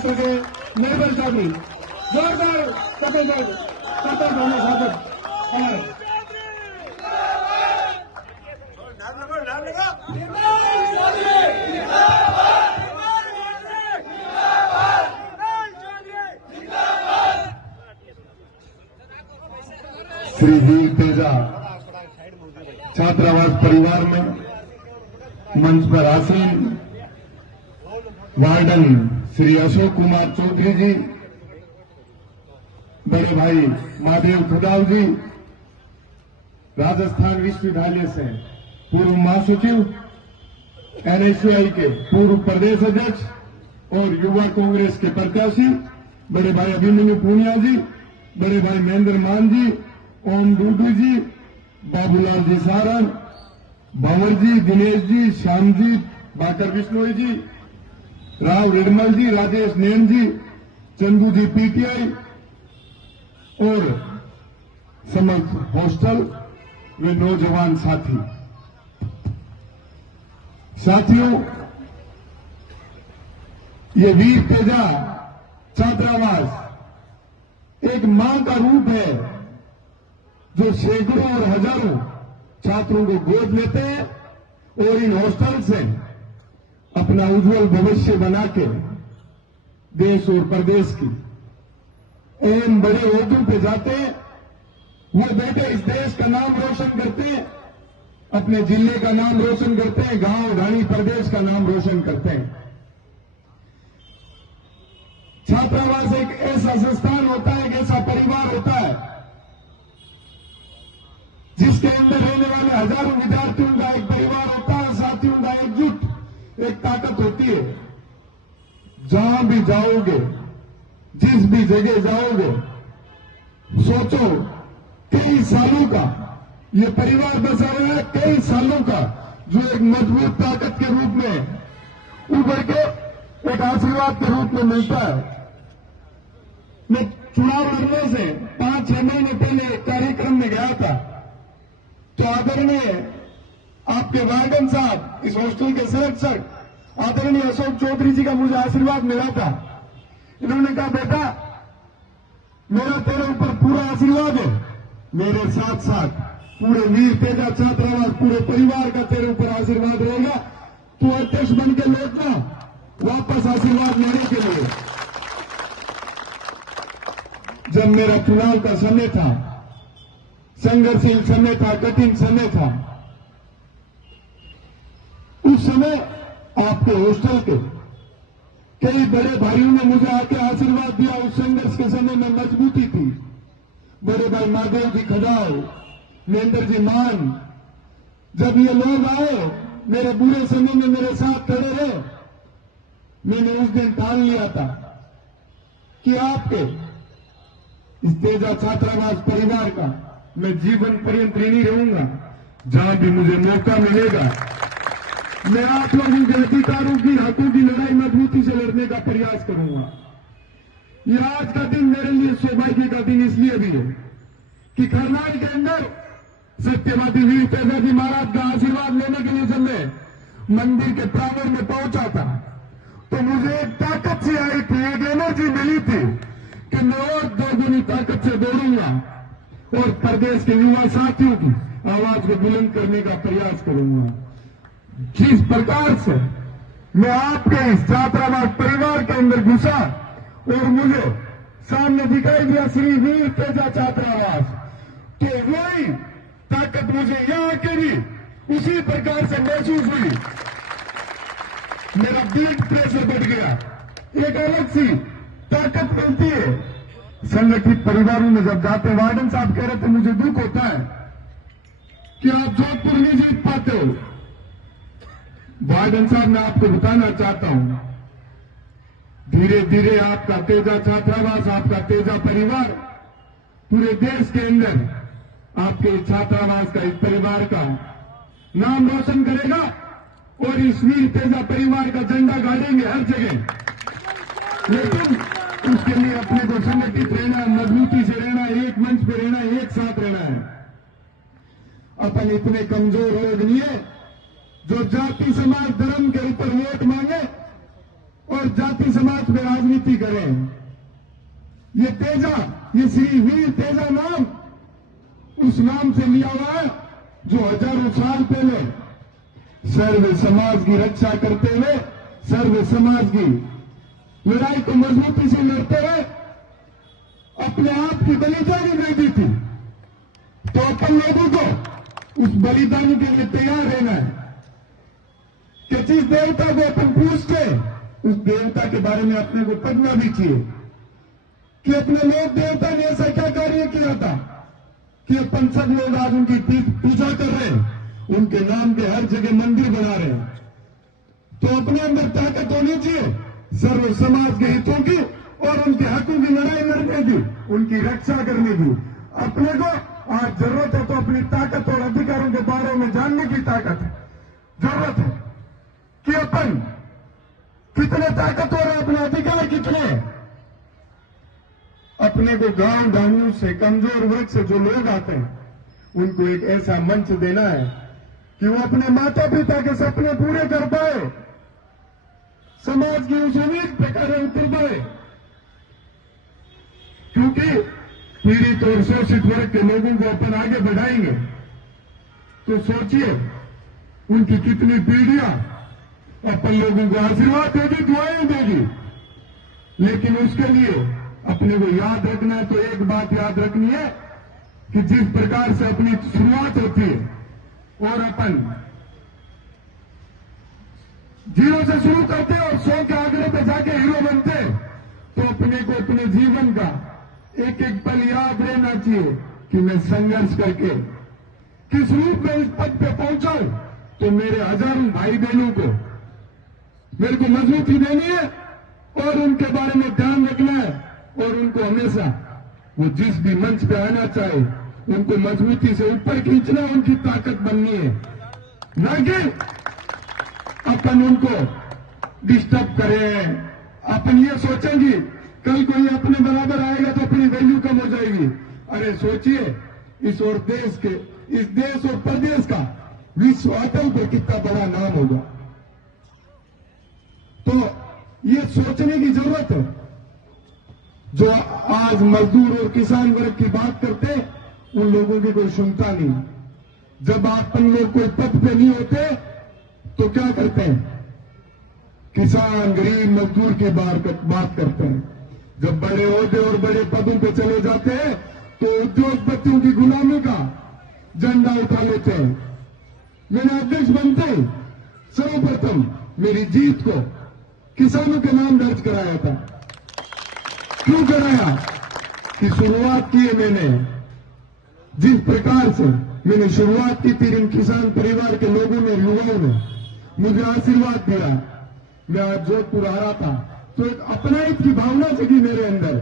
छात्र के निर्मल चौधरी, जोरदार कपिल दोनों स्वागत। श्री वीर तेजा छात्रावास परिवार में मंच पर आसीन वार्डन श्री अशोक कुमार चौधरी जी, बड़े भाई महादेव खदाव जी, राजस्थान विश्वविद्यालय से पूर्व महासचिव, एनएसयूआई के पूर्व प्रदेश अध्यक्ष और युवा कांग्रेस के प्रत्याशी बड़े भाई अभिमन्यु पूनिया जी, बड़े भाई महेंद्र मान जी, ओम डूडू जी, बाबूलाल जी सारण, भंवर जी, दिनेश जी, श्याम जी, बाकर बिश्नोई जी, राव रिडमल जी, राजेश नैन जी, चंदू जी पीटीआई और समस्त हॉस्टल वे नौजवान साथियों, ये वीर तेजा छात्रावास एक मां का रूप है जो सैकड़ों और हजारों छात्रों को गोद लेते हैं और इन हॉस्टल से अपना उज्जवल भविष्य बना के देश और प्रदेश की एवं बड़े ओहदों पे जाते हैं। वो बेटे इस देश का नाम रोशन करते हैं, अपने जिले का नाम रोशन करते हैं, गांव रानी प्रदेश का नाम रोशन करते हैं। छात्रावास एक ऐसा संस्थान होता है, एक ऐसा परिवार होता है जिसके अंदर रहने वाले हजारों विद्यार्थियों का एक परिवार होता है, साथियों का एकजुट एक ताकत होती है। जहां भी जाओगे, जिस भी जगह जाओगे, सोचो कई सालों का ये परिवार बसा रहा है, कई सालों का जो एक मजबूत ताकत के रूप में उभर के एक आशीर्वाद के रूप में मिलता है। मैं चुनाव लड़ने से 5-6 महीने पहले कार्यक्रम में गया था, तो आदरणीय आपके वार्डन साहब, इस हॉस्टल के संरक्षक आदरणीय अशोक चौधरी जी का मुझे आशीर्वाद मिला था। इन्होंने कहा, बेटा मेरा तेरे ऊपर पूरा आशीर्वाद है, मेरे साथ साथ पूरे वीर तेजा छात्रावास पूरे परिवार का तेरे ऊपर आशीर्वाद रहेगा। तू अध्यक्ष बन के लौटना वापस आशीर्वाद लेने के लिए। जब मेरा चुनाव का समय था, संघर्षशील समय था, कठिन समय था, उस समय आपके हॉस्टल के कई बड़े भाइयों ने मुझे आके आशीर्वाद दिया। उस संघर्ष के समय में मजबूती थी। बड़े भाई महादेव जी खदाव, महेंद्र जी मान, जब ये लोग आए मेरे बुरे समय में मेरे साथ खड़े रहे, मैंने उस दिन ठान लिया था कि आपके इस तेजा छात्रावास परिवार का मैं जीवन पर्यंत ऋणी रहूंगा। जहां भी मुझे मौका मिलेगा मैं आप लोगों के अधिकारों की, हकों की लड़ाई मजबूती से लड़ने का प्रयास करूंगा। यह आज का दिन मेरे लिए सौभाग्य का दिन इसलिए भी है कि करनाल के अंदर सत्यवादी वीर तेजा जी महाराज का आशीर्वाद लेने के लिए जब मैं मंदिर के प्रांगण में पहुंचा था, तो मुझे एक ताकत सी आई थी, एक एनर्जी मिली थी कि मैं और दोगुनी ताकत से दौड़ूंगा और प्रदेश के युवा साथियों की आवाज को बुलंद करने का प्रयास करूंगा। जिस प्रकार से मैं आपके इस छात्रावास परिवार के अंदर घुसा और मुझे सामने दिखाई दिया श्री वीर तेजा छात्रावास, तो वही ताकत मुझे यहां के भी उसी प्रकार से महसूस हुई। मेरा ब्लड प्रेशर बढ़ गया, एक अलग सी ताकत मिलती है। संगठित परिवारों में जब जाते, वार्डन साहब कह रहे थे मुझे दुख होता है कि आप जोधपुर नहीं जीत पाते हो। वार्डन साहब मैं आपको बताना चाहता हूं, धीरे धीरे आपका तेजा छात्रावास, आपका तेजा परिवार पूरे देश के अंदर आपके छात्रावास का, इस परिवार का नाम रोशन करेगा और इस वीर तेजा परिवार का झंडा गाड़ेंगे हर जगह। लेकिन उसके लिए अपने को संगठित रहना, मजबूती से रहना, एक मंच पे रहना, एक साथ रहना है। अपन इतने कमजोर लोग नहीं है जो जाति समाज धर्म के ऊपर वोट मांगे और जाति समाज में राजनीति करें। ये तेजा, ये श्री वीर तेजा नाम उस नाम से लिया हुआ है जो हजारों साल पहले सर्व समाज की रक्षा करते हुए, सर्व समाज की लड़ाई को मजबूती से लड़ते हुए अपने आप की बलिदानी दे दी थी। तो अपन लोगों को उस बलिदानी के लिए तैयार रहना है कि जिस देवता को अपन पूछते उस देवता के बारे में अपने को पढ़ना भी चाहिए कि अपने लोक देवता ने ऐसा क्या कार्य किया था कि अपन सब लोग आज उनकी पूजा कर रहे हैं, उनके नाम के हर जगह मंदिर बना रहे हैं। तो अपने अंदर ताकत होनी चाहिए सर्व समाज के हितों की और उनके हकों की लड़ाई लड़ने की, उनकी रक्षा करने की। अपने को आज जरूरत है तो अपनी ताकत और अधिकारों के बारे में जानने की ताकत है, जरूरत है कि अपन कितने ताकतवर है, अपने अधिकार कितने हैं। अपने को गांव ढांगू से, कमजोर वर्ग से जो लोग आते हैं उनको एक ऐसा मंच देना है कि वो अपने माता पिता के सपने पूरे कर पाए, समाज की उस उम्मीद पे खरे उतर पाए। क्योंकि पीड़ित और शोषित वर्ग के लोगों को अपन आगे बढ़ाएंगे तो सोचिए उनकी कितनी पीढ़ियां अपन लोगों को आशीर्वाद देगी, दुआएं देगी। लेकिन उसके लिए अपने को याद रखना है, तो एक बात याद रखनी है कि जिस प्रकार से अपनी शुरुआत होती है और अपन जीरो से शुरू करते हैं और 100 के आंकड़े पे जाके हीरो बनते हैं, तो अपने को अपने जीवन का एक एक पल याद रहना चाहिए कि मैं संघर्ष करके किस रूप में इस पद पे पहुंचा हूं। तो मेरे हजारों भाई बहनों को मेरे को मजबूती देनी है और उनके बारे में ध्यान रखना है और उनको हमेशा वो जिस भी मंच पे आना चाहे उनको मजबूती से ऊपर खींचना, उनकी ताकत बननी है, ना कि अपन उनको डिस्टर्ब करें। अपन ये सोचेंगे कल कोई अपने बराबर आएगा तो अपनी वैल्यू कम हो जाएगी। अरे सोचिए इस और देश के, इस देश और प्रदेश का विश्व अटल पर कितना बड़ा नाम होगा। तो ये सोचने की जरूरत है। जो आज मजदूर और किसान वर्ग की बात करते उन लोगों की कोई सुनता नहीं। जब अपन लोग कोई पद पे नहीं होते तो क्या करते हैं, किसान गरीब मजदूर की बात करते हैं। जब बड़े ओहदे और बड़े पदों पे चले जाते हैं तो उद्योगपतियों की गुलामी का झंडा उठा लेते हैं। मैंने अध्यक्ष बनते सर्वप्रथम मेरी जीत को किसानों के नाम दर्ज कराया था। क्यों कराया कि शुरुआत की है मैंने, जिस प्रकार से मैंने शुरुआत की थी इन किसान परिवार के लोगों ने, युवाओं ने मुझे आशीर्वाद दिया। मैं आज जोधपुर आ रहा था तो एक अपनाइत की भावना जगी मेरे अंदर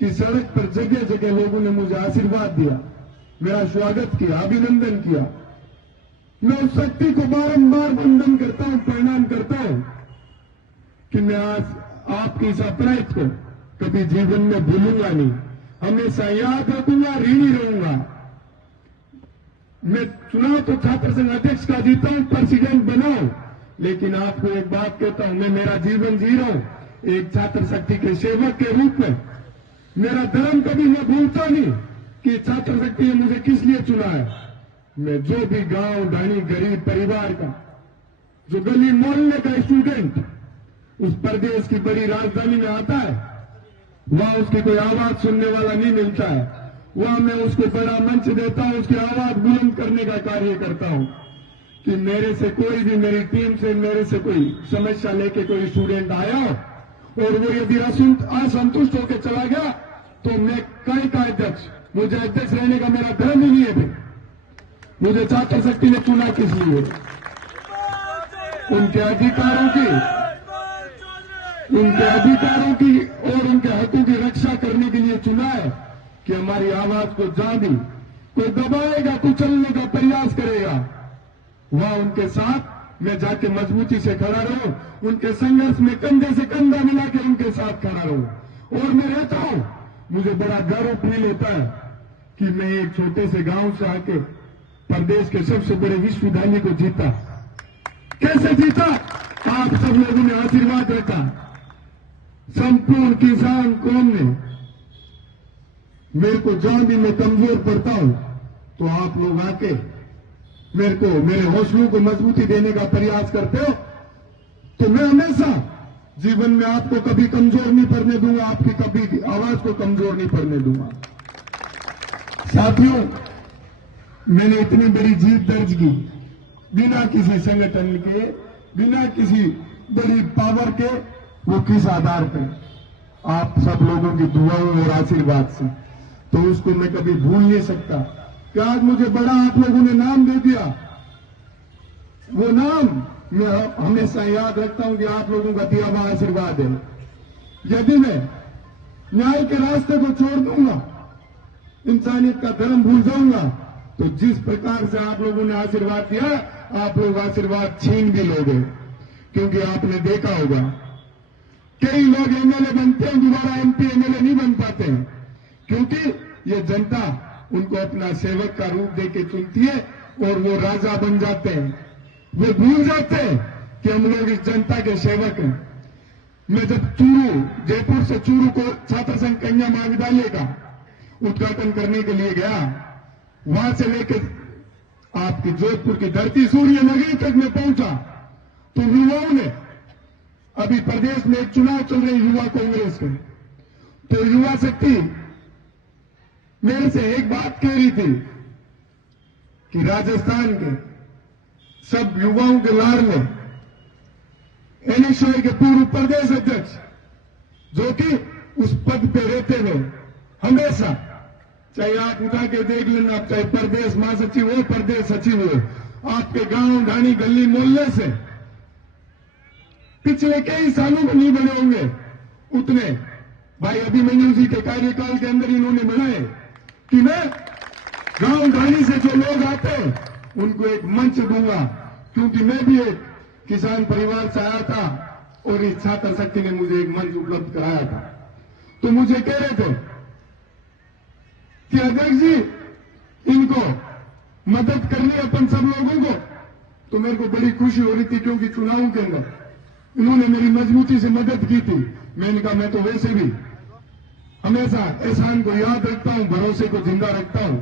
कि सड़क पर जगह जगह लोगों ने मुझे आशीर्वाद दिया, मेरा स्वागत किया, अभिनंदन किया। मैं उस शक्ति को बारंबार वंदन करता हूं, प्रणाम करता हूं कि मैं आज आपकी इस अपनाइत को कभी जीवन में भूलूंगा नहीं, हमेशा याद रखूंगा, ऋणी रहूंगा। मैं चुनाव तो छात्र संघ अध्यक्ष का जीता हूं, प्रेसिडेंट बना हूं, लेकिन आपको एक बात कहता हूं, मैं मेरा जीवन जी रहा हूं एक छात्र शक्ति के सेवक के रूप में। मेरा धर्म कभी मैं भूलता नहीं कि छात्र शक्ति ने मुझे किस लिए चुना है। मैं जो भी गांव ढाणी गरीब परिवार का, जो गली मोहल्ले का स्टूडेंट उस प्रदेश की बड़ी राजधानी में आता है, वहां उसकी कोई आवाज सुनने वाला नहीं मिलता है। वहां मैं उसको बड़ा मंच देता हूं, उसकी आवाज बुलंद करने का कार्य करता हूं कि मेरे से कोई भी, मेरी टीम से मेरे से कोई समस्या लेके कोई स्टूडेंट आया हो और वो यदि असंतुष्ट होकर चला गया तो मैं कई का अध्यक्ष, मुझे अध्यक्ष रहने का मेरा धर्म ही नहीं है। मुझे छात्र शक्ति ने चुना किस लिए? उनके अधिकारों की और उनके हकों की रक्षा करने के लिए चुना है कि हमारी आवाज को जहां भी कोई दबाएगा, कुचलने का प्रयास करेगा, वहां उनके साथ मैं जाके मजबूती से खड़ा रहूं, उनके संघर्ष में कंधे से कंधा मिला के उनके साथ खड़ा रहूं। और मैं रहता हूं, मुझे बड़ा गर्व फील होता है कि मैं एक छोटे से गांव से आके प्रदेश के सबसे बड़े विश्वविद्यालय को जीता। कैसे जीता? आप सब लोगों ने आशीर्वाद रखा, संपूर्ण किसान कौम ने मेरे को जहां भी मैं कमजोर पड़ता हूं तो आप लोग आके मेरे को मेरे हौसलों को मजबूती देने का प्रयास करते हो, तो मैं हमेशा जीवन में आपको कभी कमजोर नहीं पड़ने दूंगा, आपकी कभी आवाज को कमजोर नहीं पड़ने दूंगा। साथियों, मैंने इतनी बड़ी जीत दर्ज की बिना किसी संगठन के, बिना किसी बड़ी पावर के। वो किस आधार पर? आप सब लोगों की दुआओं और आशीर्वाद से। तो उसको मैं कभी भूल नहीं सकता कि आज मुझे बड़ा आप लोगों ने नाम दे दिया। वो नाम मैं हमेशा याद रखता हूं कि आप लोगों का दिया हुआ आशीर्वाद है। यदि मैं न्याय के रास्ते को छोड़ दूंगा, इंसानियत का धर्म भूल जाऊंगा, तो जिस प्रकार से आप लोगों ने आशीर्वाद दिया, आप लोग आशीर्वाद छीन भी लोगे। क्योंकि आपने देखा होगा कई लोग एमएलए बनते हैं, दोबारा एमपी एमएलए नहीं बन पाते हैं, क्योंकि ये जनता उनको अपना सेवक का रूप देके चुनती है और वो राजा बन जाते हैं। वो भूल जाते हैं कि हम लोग इस जनता के सेवक हैं। मैं जब चूरू, जयपुर से चूरू को छात्र संघ कन्या महाविद्यालय का उद्घाटन करने के लिए गया, वहां से लेकर आपकी जोधपुर की धरती सूर्य नगरी तक में पहुंचा, तो युवाओं ने, अभी प्रदेश में एक चुनाव चल रहे युवा कांग्रेस के, तो युवा शक्ति मेरे से एक बात कह रही थी कि राजस्थान के सब युवाओं के लाड़ में एनएसयूआई के पूर्व प्रदेश अध्यक्ष, जो कि उस पद पे रहते हुए हमेशा, चाहे आप उठा के देख लेना, चाहे प्रदेश महासचिव हो, प्रदेश सचिव हो, आपके गांव ढाणी गली मोहल्ले से पिछले कई सालों में नहीं बने होंगे उतने भाई अभिमन्यु जी के कार्यकाल के अंदर इन्होंने बनाए कि मैं गांव ढाणी से जो लोग आते हैं उनको एक मंच दूंगा। क्योंकि मैं भी एक किसान परिवार से आया था और इस छात्र शक्ति ने मुझे एक मंच उपलब्ध कराया था। तो मुझे कह रहे थे कि अध्यक्ष जी, इनको मदद करनी अपन सब लोगों को। तो मेरे को बड़ी खुशी हो रही थी, क्योंकि चुनाव के अंदर इन्होंने मेरी मजबूती से मदद की थी। मैंने कहा मैं तो वैसे भी हमेशा एहसान को याद रखता हूं, भरोसे को जिंदा रखता हूं,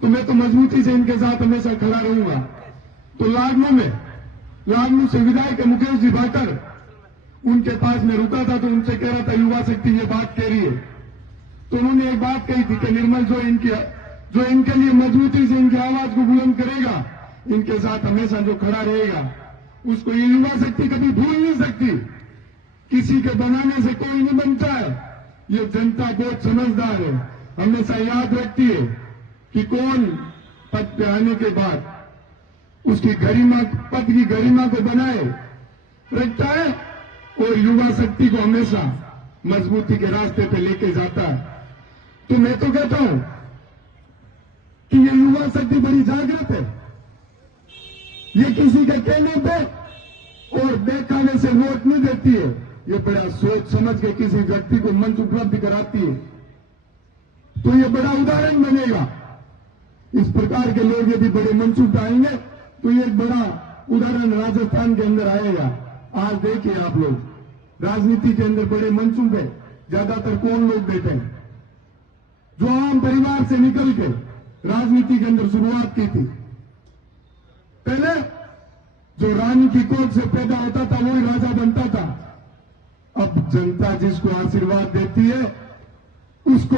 तो मैं तो मजबूती से इनके साथ हमेशा खड़ा रहूंगा। तो लागनू से विधायक है मुकेश जी भाकर, उनके पास में रुका था, तो उनसे कह रहा था युवा शक्ति ये बात कह रही है। तो उन्होंने एक बात कही थी कि निर्मल जो इनके लिए मजबूती से इनकी आवाज को बुलंद करेगा, इनके साथ हमेशा जो खड़ा रहेगा, उसको ये युवा शक्ति कभी भूल नहीं सकती। किसी के बनाने से कोई नहीं बनता है। ये जनता बहुत समझदार है, हमेशा याद रखती है कि कौन पद पे आने के बाद उसकी पद की गरिमा को बनाए रखता है और युवा शक्ति को हमेशा मजबूती के रास्ते पे लेके जाता है। तो मैं तो कहता हूं कि ये युवा शक्ति बड़ी जागृत है। ये किसी के कहने पे और देखाने से वोट नहीं देती है, ये बड़ा सोच समझ के किसी व्यक्ति को मंच उपलब्ध कराती है। तो ये बड़ा उदाहरण बनेगा। इस प्रकार के लोग यदि बड़े मंच उठाएंगे तो ये एक बड़ा उदाहरण राजस्थान के अंदर आएगा। आज देखिए आप लोग, राजनीति के अंदर बड़े मंचों पे ज्यादातर कौन लोग बैठे हैं? जो आम परिवार से निकल के राजनीति के अंदर शुरुआत की थी। पहले जो रानी की कोख से पैदा होता था वही राजा बनता था। अब जनता जिसको आशीर्वाद देती है, उसको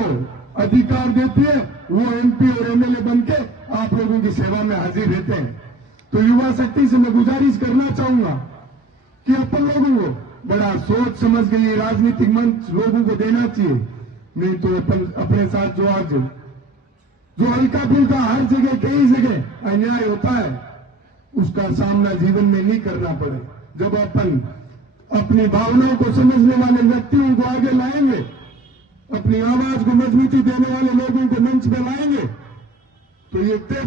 अधिकार देती है, वो एमपी और एमएलए बनके आप लोगों की सेवा में हाजिर रहते हैं। तो युवा शक्ति से मैं गुजारिश करना चाहूंगा कि अपन लोगों को बड़ा सोच समझ के ये राजनीतिक मंच लोगों को देना चाहिए। नहीं तो अपन अपने साथ जो हल्का फुल्का हर जगह कई जगह अन्याय होता है, उसका सामना जीवन में नहीं करना पड़े। जब अपन अपनी भावनाओं को समझने वाले व्यक्तियों को आगे लाएंगे, अपनी आवाज को मजबूती देने वाले लोगों को मंच में लाएंगे, तो ये तय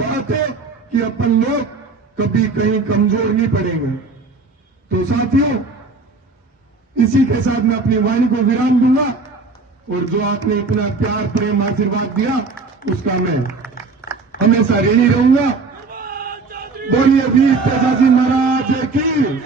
बात है कि अपन लोग कभी कहीं कमजोर नहीं पड़ेंगे। तो साथियों, इसी के साथ मैं अपनी वाणी को विराम दूंगा और जो आपने इतना प्यार प्रेम आशीर्वाद दिया उसका मैं हमेशा ऋणी रहूंगा। बोलिए वीर तेजाजी महाराज की।